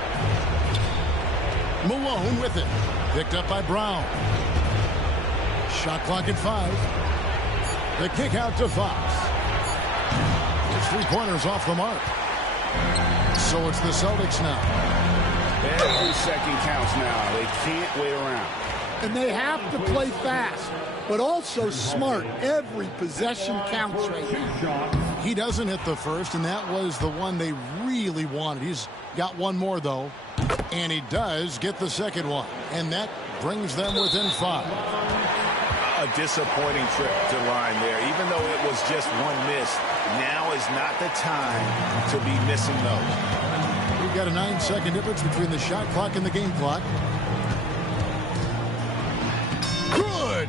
Malone with it. Picked up by Brown. Shot clock at 5. The kick out to Fox. His three-pointers off the mark. So it's the Celtics now. Every second counts now. They can't wait around. And they have to play fast, but also smart. Every possession counts right now. He doesn't hit the first, and that was the one they really wanted. He's got one more, though. And he does get the second one. And that brings them within 5. A disappointing trip to line there. Even though it was just one miss, now is not the time to be missing those. We've got a 9-second difference between the shot clock and the game clock. Good!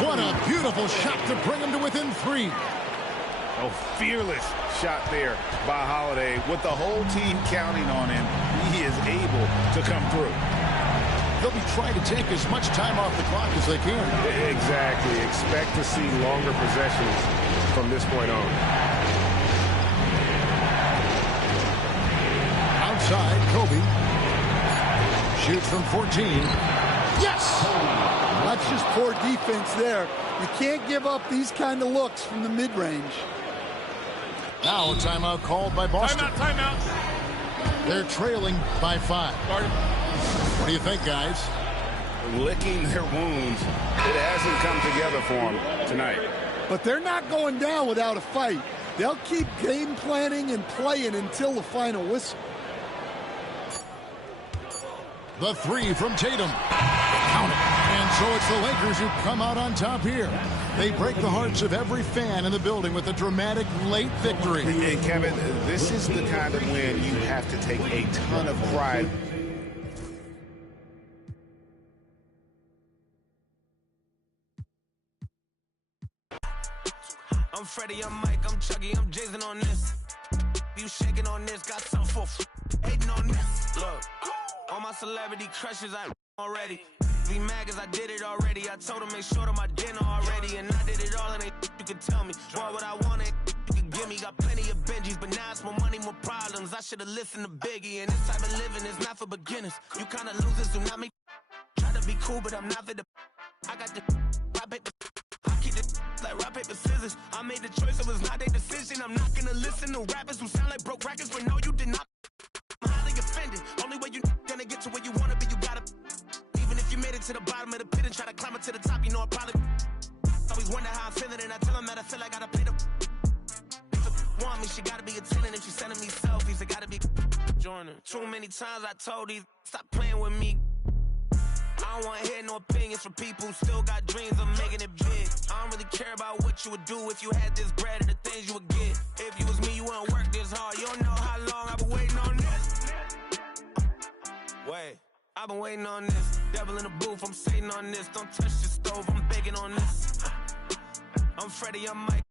What a beautiful shot to bring him to within 3. A fearless shot there by Holiday. With the whole team counting on him, he is able to come through. They'll be trying to take as much time off the clock as they can. Exactly. Expect to see longer possessions from this point on. Shoots from 14. Yes! That's just poor defense there. You can't give up these kind of looks from the mid-range. Now a timeout called by Boston. Timeout. They're trailing by 5. What do you think, guys? Licking their wounds. It hasn't come together for them tonight. But they're not going down without a fight. They'll keep game planning and playing until the final whistle. The 3 from Tatum. Count it. And so it's the Lakers who come out on top here. They break the hearts of every fan in the building with a dramatic late victory. And Kevin, this is the kind of win you have to take a ton of pride. I'm Freddie, I'm Mike, I'm Chucky, I'm Jason on this. You shaking on this, got some for hating on this. Look, all my celebrity crushes, I already. Be mad cause I did it already. I told them make sure to my dinner already. And I did it all and you could tell me. Boy, what I wanted, you could give me. Got plenty of Benjis, but now it's more money, more problems. I should've listened to Biggie. And this type of living is not for beginners. You kinda losers do not make try to be cool, but I'm not for the I got the rock, paper. I keep it like rock, paper, scissors. I made the choice, it was not their decision. I'm not gonna listen to rappers who sound like broke records, but no, you did not. I'm highly offended. Only way you gonna get to where you wanna be, you gotta. Even if you made it to the bottom of the pit and try to climb it to the top, you know I probably always wonder how I'm feeling, and I tell them that I feel like I gotta pay the. If a want me, she gotta be a 10, and if she sending me selfies, it gotta be joining. Too many times I told these, stop playing with me. I don't want to hear no opinions from people who still got dreams of making it big. I don't really care about what you would do if you had this bread and the things you would get. If you was me, you wouldn't work this hard. You don't know how long I've been waiting on this. Wait, I've been waiting on this. Devil in the booth, I'm sitting on this. Don't touch the stove, I'm baking on this. I'm Freddie, I'm Mike.